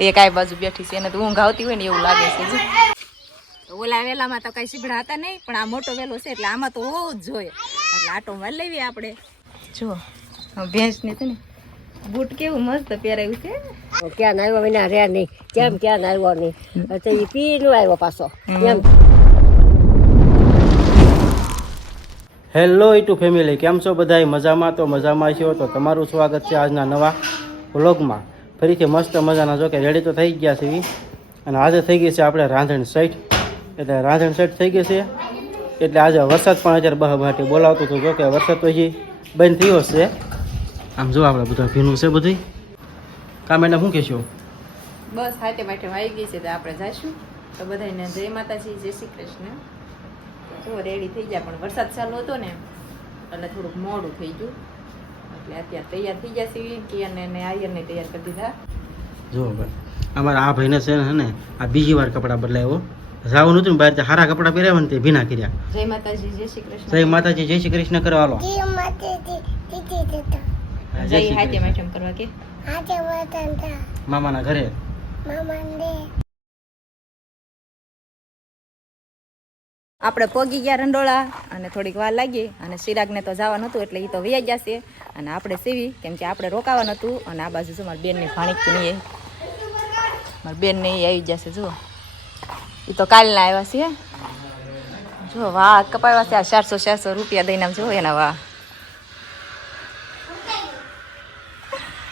એ કાંઈ બાજુ બેઠી છે એને તો ઊંઘ આવતી હોય ને એવું લાગે છે જો. ઓલા વેલામાં તો કઈ સીબડા હતા નહીં, પણ આ મોટો વેલો છે એટલે આમાં તો હોવું જ જોઈએ. એટલે આટો મારી લેવી આપણે. જો ભેંસ ને છે ને બૂટ કેવું મસ્ત પહેરાયું છે. ક્યાં આવ્યો વિના રે નહીં, કેમ ક્યાં આવ્યો નહીં, એ પી નો આવ્યો પાછો એમ. હેલો ઈટુ ફેમિલી, કેમ છો બધાય? મજામાં? તો મજામાં છો તો તમારું સ્વાગત છે આજના નવા વ્લોગમાં. ફરીથી મસ્ત મજાના જો કે રેડી તો થઈ ગયા છે અને આજે થઈ ગઈ છે આપણે રાંધણ સાઈડ. એટલે રાંધણ સાઈડ થઈ ગઈ છે એટલે આજે વરસાદ પણ અત્યારે બહાબાટી બોલાવતું હતું. જો કે વરસાદ તો હજી બંધ થયો છે. આમ જો આપણે બધા ભીનું છે બધું કામ. એને શું કહેશું? બસ હાથે માથે આવી ગઈ છે તો આપણે જઈશું. તો બધાને જય માતાજી, જય શ્રી કૃષ્ણ. જો રેડી થઈ ગયા, પણ વરસાદ ચાલુ હતો ને એટલે થોડુંક મોડું થઈ ગયું. એટલે અત્યારે તૈયાર થઈ ગયા છે. કિયાને ને આયરને તૈયાર કરી દીધા. જો ભાઈ અમારા આ ભાઈને છે ને આ બીજી વાર કપડાં બદલાવ્યો. જાવું નતું ને બહાર સારા કપડાં પહેર્યા ને તે ભીના કર્યા. જય માતાજી, જય શ્રી કૃષ્ણ. જય માતાજી, જય શ્રી કૃષ્ણ કરવા હાલો. જય હાથે માથે કરવા કે મામાના ઘરે. આપણે પગી ગયા રંડોળા અને થોડીક વાર લાગી અને ચિરાગને તો જવાનું હતું એટલે એ તો વૈયા ગયા છે અને આપણે સીવી કેમ કે આપણે રોકાવાનું હતું. અને આ બાજુ જો મારી બેનની ભાણીક નહીં, મારી બેન નહીં આવી જશે. જુઓ એ તો કાલના આવ્યા છે. જો વાહ કપાવ્યા છે આ 400 રૂપિયા દઈને આમ જો એના વાહ.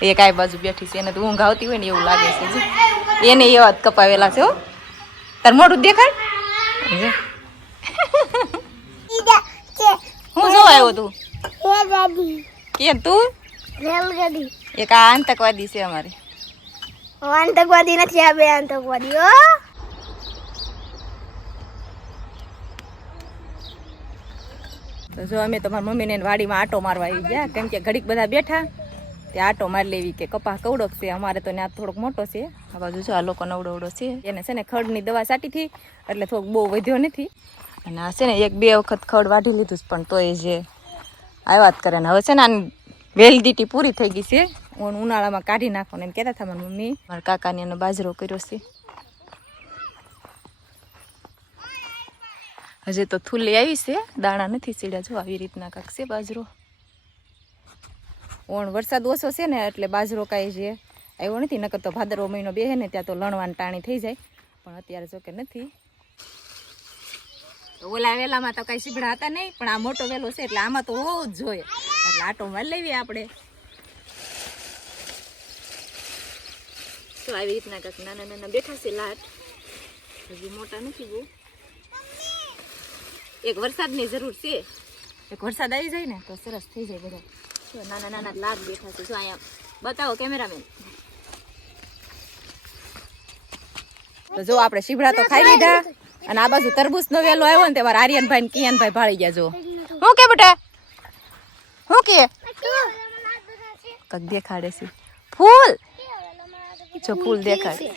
એ કાંઈ બાજુ બેઠી છે એને તો ઊંઘ આવતી હોય ને એવું લાગે છે. જો એને એવા જ કપાવેલા છે. હો તાર મોઢું દેખાય. હું જો આવ્યો તું કે તું રેલગાડી એક આ આતંકવાદી છે અમારે. આતંકવાદી નથી, આ બે આતંકવાદી. તો જો અમે તમારી મમ્મીને વાડીમાં આટો મારવા આવી ગયા કેમ કે ઘડીક બધા બેઠા તે આટો મારી લેવી કે કપા કવડોક છે. અમારે તો ત્યાં થોડોક મોટો છે. આ બાજુ જો આ લોકો નવડો છે. એને છે ને ખડની દવા છાંટી હતી એટલે થોડોક બહુ વધ્યો નથી. અને આ છે ને 1-2 વખત ખડ વાઢી લીધું પણ તોય જે આવ્યા જ કરે ને. હવે છે ને આની વેલિડિટી પૂરી થઈ ગઈ છે. ઉનાળામાં કાઢી નાખવાનું એમ કહેતા હતા મારી મમ્મી. મારા કાકાની એને બાજરો કર્યો છે. હજી તો થૂલી આવી છે, દાણા નથી સીડ્યા. જો આવી રીતના કાંક છે બાજરો. વરસાદ ઓછો છે ને એટલે બાજરો કાંઈ જે આવ્યો નથી. નકર તો ભાદરવો મહિનો બેહે ને ત્યાં તો લણવાની ટાણી થઈ જાય, પણ અત્યારે જો કે નથી. ઓલા વેલામાં તો કઈ સીબડા હતા નહીં, પણ આ મોટો વેલો છે એટલે આમાં તો હોવું જ જોઈએ. એટલે આટો મારી લેવી આપણે. તો આવી રીતના કાંક નાના નાના બેઠા છે લાટ, હજી મોટા નથી બહુ. એક વરસાદની જરૂર છે. એક વરસાદ આવી જાય ને તો સરસ થઈ જાય બધા. નાના નાના લાટ બેઠા છે. જો અહીંયા બતાવો કેમેરામેન. તો જો આપણે સીબડા તો ખાઈ લીધા અને આ બાજુ તરબૂચ નો વેલો આવ્યો ને તમારા આર્યનભાઈ ને કિયાનભાઈ ભાળી ગયા. જો હું કે બેટા હું કે કક દેખાડે છે ફૂલ. જો ફૂલ દેખાડે.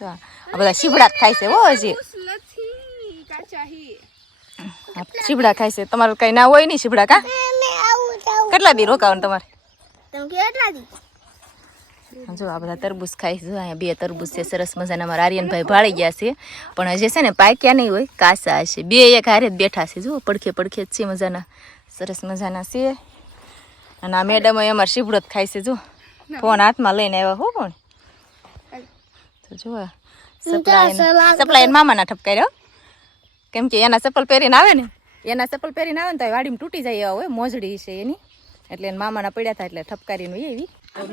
જો આ બધા સીબડા ખાય છે. હો હજી સીબડા ખાય છે. તમારું કઈ ના હોય નહીં સીબડા કા? કેટલા દી રોકાવાનું તમારે? જો આ બધા તરબૂચ ખાય છે. જો અહીંયા 2 તરબૂચ છે સરસ મજાના. અમારા આર્યનભાઈ ભાળી ગયા છે પણ હજી છે ને પાક્યા નહીં હોય, કાચા હશે. 2 એક હારે જ બેઠા છે. જો પડખે પડખે જ છે મજાના, સરસ મજાના છે. અને આ મેડમ અમારે સીબડો જ ખાય છે. જો ફોન હાથમાં લઈને આવ્યા. હો કોણ તો જો સપ્લાય મામાના ઠપકાર્યો કેમ કે એના ચપ્પલ પહેરીને આવે ને તો વાડીમાં તૂટી જાય એવા હોય. મોજડી છે એની એટલે એને મામાના પડ્યા હતા એટલે ઠપકારીનું એવી.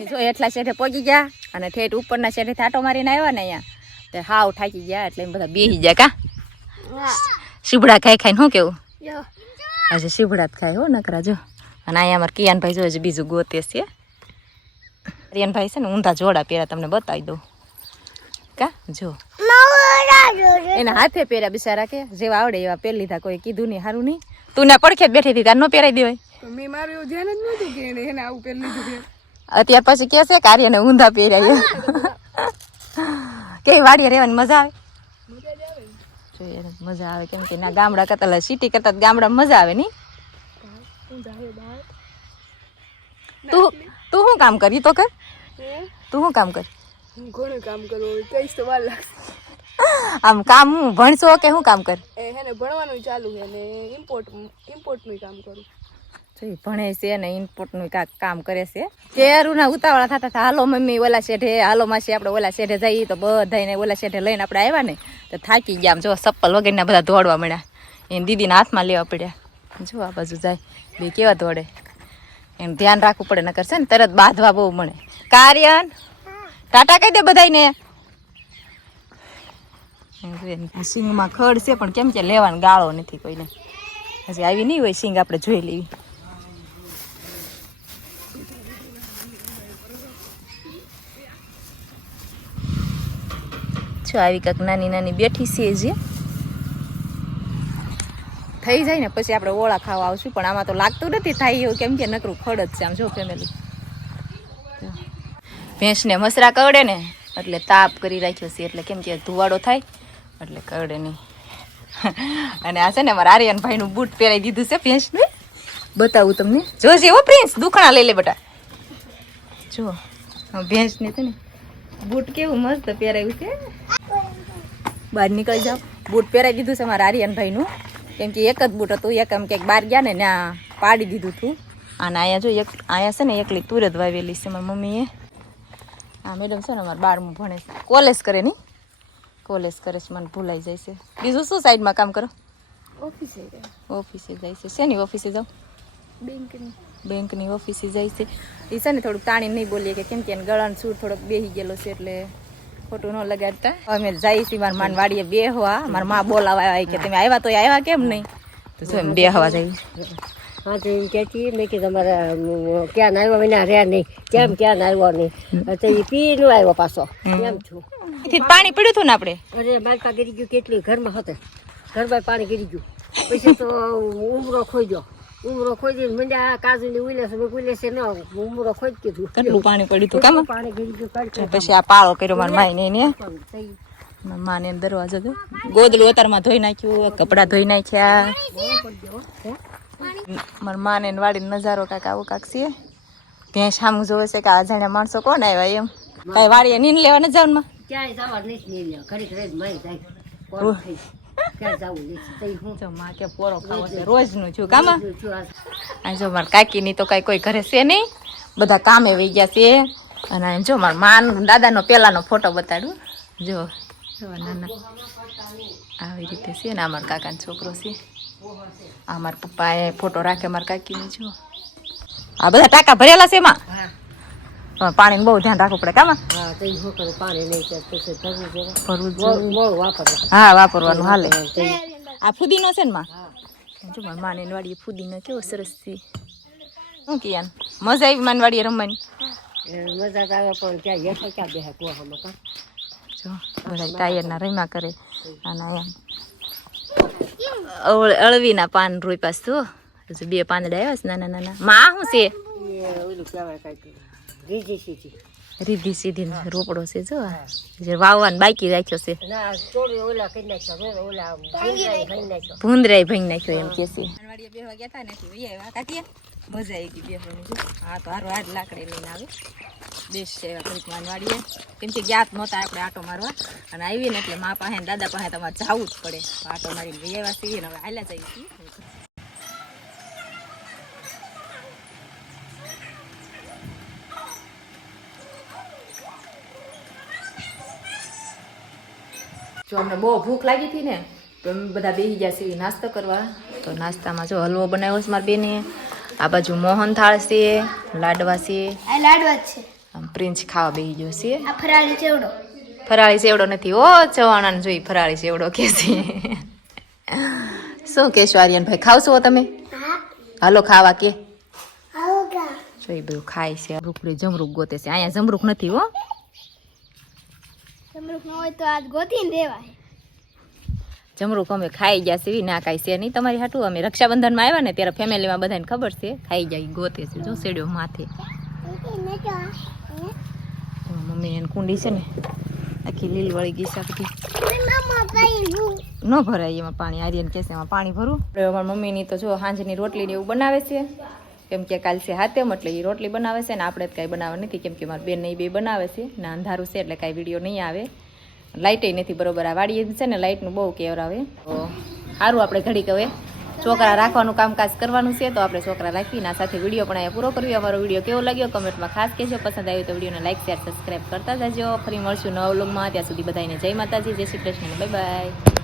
જો એટલા શેઠે પહોંચી ગયા અને ઠેઠ ઉપરના શેઠે થાટો મારીને આવ્યા ને અહીંયા તે હાવ થાકી ગયા એટલે બધા બેસી ગયા. કા સીબડા ખાઈ ખાઈને શું કેવું? હજી સીબડા જ ખાય હો નકરા. જો અને અહીંયા અમારે કિયાનભાઈ જો હજી બીજું ગોતે છે. કિયાનભાઈ છે ને ઊંધા જોડા પહેર્યા, તમને બતાવી દઉં. કા જો એના હાથે પહેર્યા બિચારા કે જેવા આવડે એવા પહેરી લીધા. કોઈ કીધું નહીં, સારું નહીં. તું ને પડખે જ બેઠી હતી તાર નો પહેરાઈ દેવાય. અત્યાર પછી કે છે કાર્યને ઊંધા પહેર્યા કેવી વાડીએ રહેવાની મજા આવે? મજા આવે કેમ કે ના ગામડા કરતા સિટી કરતા ગામડામાં મજા આવે. નહીં તું શું કામ કરી તો કર? તું શું કામ કર? ઘણું કામ કરવું કઈશ તો વાર લાગશે. આમ કામ હું ભણશો કે શું કામ કર? હે ને ભણવાનું ચાલુ છે ને ઇમ્પોર્ટનું કામ કરું. ભણે છે ને ઇમ્પોર્ટનું કામ કરે છે. કેરુના ઉતાવળા થતા હતા, હાલો મમ્મી ઓલા શેઠે, હાલો માસી આપણે ઓલા શેઠે જઈએ, તો બધાને ઓલા શેઠે લઈને આપણે આવ્યા ને તો થાકી ગયા. આમ જો ચપ્પલ વગરના બધા દોડવા મળ્યા, એને દીદીના હાથમાં લેવા પડ્યા. જો આ બાજુ જાય બે કેવા દોડે, એનું ધ્યાન રાખવું પડે, નકર છે ને તરત બાંધવા બહુ મળે. કાર્યન ટાટા કહી દે બધાને. સિંગમાં ખડ છે પણ કેમ કે લેવાનો ગાળો નથી કોઈને, હજી આવી નહીં હોય સિંગ, આપણે જોઈ લેવી. જો આવી કાંક નાની નાની બેઠી છે જે થઈ જાય ને પછી આપણે ઓળા ખાવા આવશું, પણ આમાં તો લાગતું નથી થાય એવું, કેમ કે નકરું ખડ જ છે. આમ જો ફેમિલી, ભેંસને મસરા કરડે ને એટલે તાપ કરી રાખ્યો છે, એટલે કેમ કે ધુવાડો થાય એટલે કરડે નહીં. અને આ છે ને અમારા આર્યનભાઈનું બૂટ પહેરાવી દીધું છે ભેંસને, બતાવું તમને. જોજે હો પ્રિન્સ, દુખણા લઈ લે બેટા. જો ભેંસને છે ને બૂટ કેવું મસ્ત પહેરાવ્યું છે. બહાર નીકળી જાવ, બૂટ પહેરાવી દીધું છે અમારા આર્યનભાઈનું, કેમ કે એક જ બૂટ હતું, એક આમ ક્યાંક બહાર ગયા ને ત્યાં પાડી દીધું હતું. અને અહીંયા જો અહીંયા છે ને એકલી તુરત વાવેલી છે મારી મમ્મીએ. આ મેડમ છે ને અમારે 12મું ભણે છે, કોલેજ કરે નહીં, કોલેજ કરે છે, મને ભૂલાઈ જાય છે. બીજું શું સાઈડમાં કામ કરો? ઓફિસે જાય છે. શેની ઓફિસે જાઓ? બેંકની ઓફિસે જાય છે. એ છે ને થોડુંક તાણી નહીં બોલીએ કે કેમ કે એને ગળાનો સૂર થોડોક બેસી ગયેલો છે, એટલે ખોટું ન લગાડતા. અમે જઈએ છીએ મારા માન વાડીએ બેહવા. મારા માં બોલાવા આવ્યા કે તમે આવ્યા તો આવ્યા કેમ નહીં, તો શું એમ બેહવા જઈએ. હા તો એમ કહેતી મેં કે તમારા ક્યાં આવ્યો વિના રહ્યા નહીં, કેમ ક્યાં આવ્યો નહીં, તો એ પીનું આવ્યો પાછો. કેમ છું? પાણી પડ્યું હતું ને આપણે, અરે બાલકા ગીરી ગયું કેટલી ઘરમાં હતા, ઘરમાં પાણી ગીરી ગયું. પછી તો ઉમરો ખોઈ ગયો, ઉમરો ખોઈ દઈને મંડ્યા કાજુ ની ઉલે છે ને ઉમરો ખોઈ કીધું. કેટલું પાણી પડ્યું હતું કામ, પાણી ગીરી ગયું. પછી આ પાળો કર્યો મારા માઈ ને માને દરવાજો દો, ગોદડું અતારમાં ધોઈ નાખ્યું, કપડા ધોઈ નાખ્યા. મારા માને વાડી નજારો કાંક આવો કાંક છે. ભેંસ સામું જોવે છે કે અજાણ્યા માણસો કોણ આવ્યા એમ. કઈ વાડીએ નીન લેવા ન જવાનું? ક્યાંય જવા નહીં લેવા, ઘડી ઘડી મારી જાય કોણ થઈ ક્યાં જવું નહીં. જો માં કે પોરો ખાવો છે રોજનું છું કામાં. આ જો મારા કાકીની તો કઈ કોઈ ઘરે છે નહીં, બધા કામે વહી ગયા છે. અને જો મારા માન દાદાનો પેલાનો ફોટો બતાડું, જો નાના આવી રીતે છે ને. અમારા કાકાનો છોકરો છે, આ મારા પપ્પાએ ફોટો રાખે મારા કાકીને. જો આ બધા ટાંકા ભરેલા છે એમાં, પાણીનું બહુ ધ્યાન રાખવું પડે કામાં. હા તો શું કરું, પાણી નહીં પછી ભરવું જોઈએ. મોડું વાપરવું. હા વાપરવાનું હાલે. આ ફુદીનો છે ને માં, જો મારા માને વાડીએ ફુદીનો કેવો સરસ છે. શું કે મજા આવી માન વાડીએ રમવાની? મજા તો આવે પણ ક્યાં હેઠળ ક્યાં બેસે કુવામાં કા. જો બધા ટાયરના રમ્યા કરે. આના અળવીના પાન રોપ્યા તો હજુ 2 પાંદડા આવ્યા છે નાના નાના. માં શું છે? ઓલું કહેવાય કાંઈક રીજી સીધી. રીધી સીધી રોપડો છે જો, જે વાવવાનું બાકી રાખ્યો છે. ના ચોરી ઓલા કરી નાખ્યો, ઓલા ભૂંજરાય ભાઈ નાખ્યો. ભૂંદરાય ભાઈ નાખ્યો એમ કે છે. વાડીએ બેહવા ગયા હતા નથી વહી આવ્યા કાકીએ, મજા આવી ગઈ બેહવાની. હા તો હારો હાથ લાકડી લઈને આવે બેસ છે ઘડીક વાડીએ, કેમ કે ગયા નહોતા આપણે આટો મારવા. અને આવી ને એટલે મા પાસે દાદા પાસે તમારે જવું જ પડે. આટો મારીને વહી આવ્યા છીએ ને હવે હાલ્યા જઈએ છીએ. જો અમને બહુ ભૂખ લાગી હતી ને તો અમે બધા બેસી ગયા છીએ નાસ્તો કરવા. તો નાસ્તામાં જો હલવો બનાવ્યો છે મારી બેને, આ બાજુ મોહનથાળ છે, લાડવા છે. આ લાડવા જ છે. આમ પ્રિન્સ ખાવા બેસી ગયો છે. આ ફરાળી ચેવડો. ફરાળી સેવડો નથી ઓ, ચવાણાને જોઈ ફરાળી સેવડો કે છે. શું કહેશો આર્યનભાઈ, ખાવશો તમે? હાલો ખાવા કે. જો એ બધું ખાય છે. રૂપડી જમરૂક ગોતે છે, અહીંયા જમરૂક નથી હો. જમરૂક ન હોય તો આજ ગોતીને દેવાય. જમરૂક અમે ખાઈ ગયા છે, ના કાંઈ છે નહીં તમારી હાટું. અમે રક્ષાબંધનમાં આવ્યા ને ત્યારે ફેમિલીમાં બધાને ખબર છે ખાઈ જાય ગોતે છે. જો સેડ્યો માથે મમ્મી એને કુંડી છે ને આખી લીલ વળી ગઈ છે બધી, ન ભરાય એમાં પાણી. આર્યન કહે છે એમાં પાણી ભરું. અમારી મમ્મીની તો જો સાંજની રોટલી ને એવું બનાવે છે. કેમ કે કાલ છે હાથેમ એટલે એ રોટલી બનાવે છે ને આપણે જ કાંઈ બનાવવા નથી કેમ કે મારા બેન એ બે બનાવે છે ને અંધારું છે એટલે કાંઈ વિડીયો નહીં આવે લાઇટે નથી બરોબર આ વાડીએ છે ને લાઇટનું બહુ કેવર આવે તો સારું આપણે ઘડીક હવે છોકરા રાખવાનું કામકાજ કરવાનું છે તો આપણે છોકરા રાખીને આ સાથે વિડીયો પણ અહીંયા પૂરો કરવી અમારો વિડીયો કેવો લાગ્યો કમેન્ટમાં ખાસ કહેજો પસંદ આવ્યો તો વિડીયોને લાઈક શેર સબસ્ક્રાઈબ કરતા જજો ફરી મળશું નવા વ્લોગમાં ત્યાં સુધી બધાને જય માતાજી જય શ્રી કૃષ્ણ બાય બાય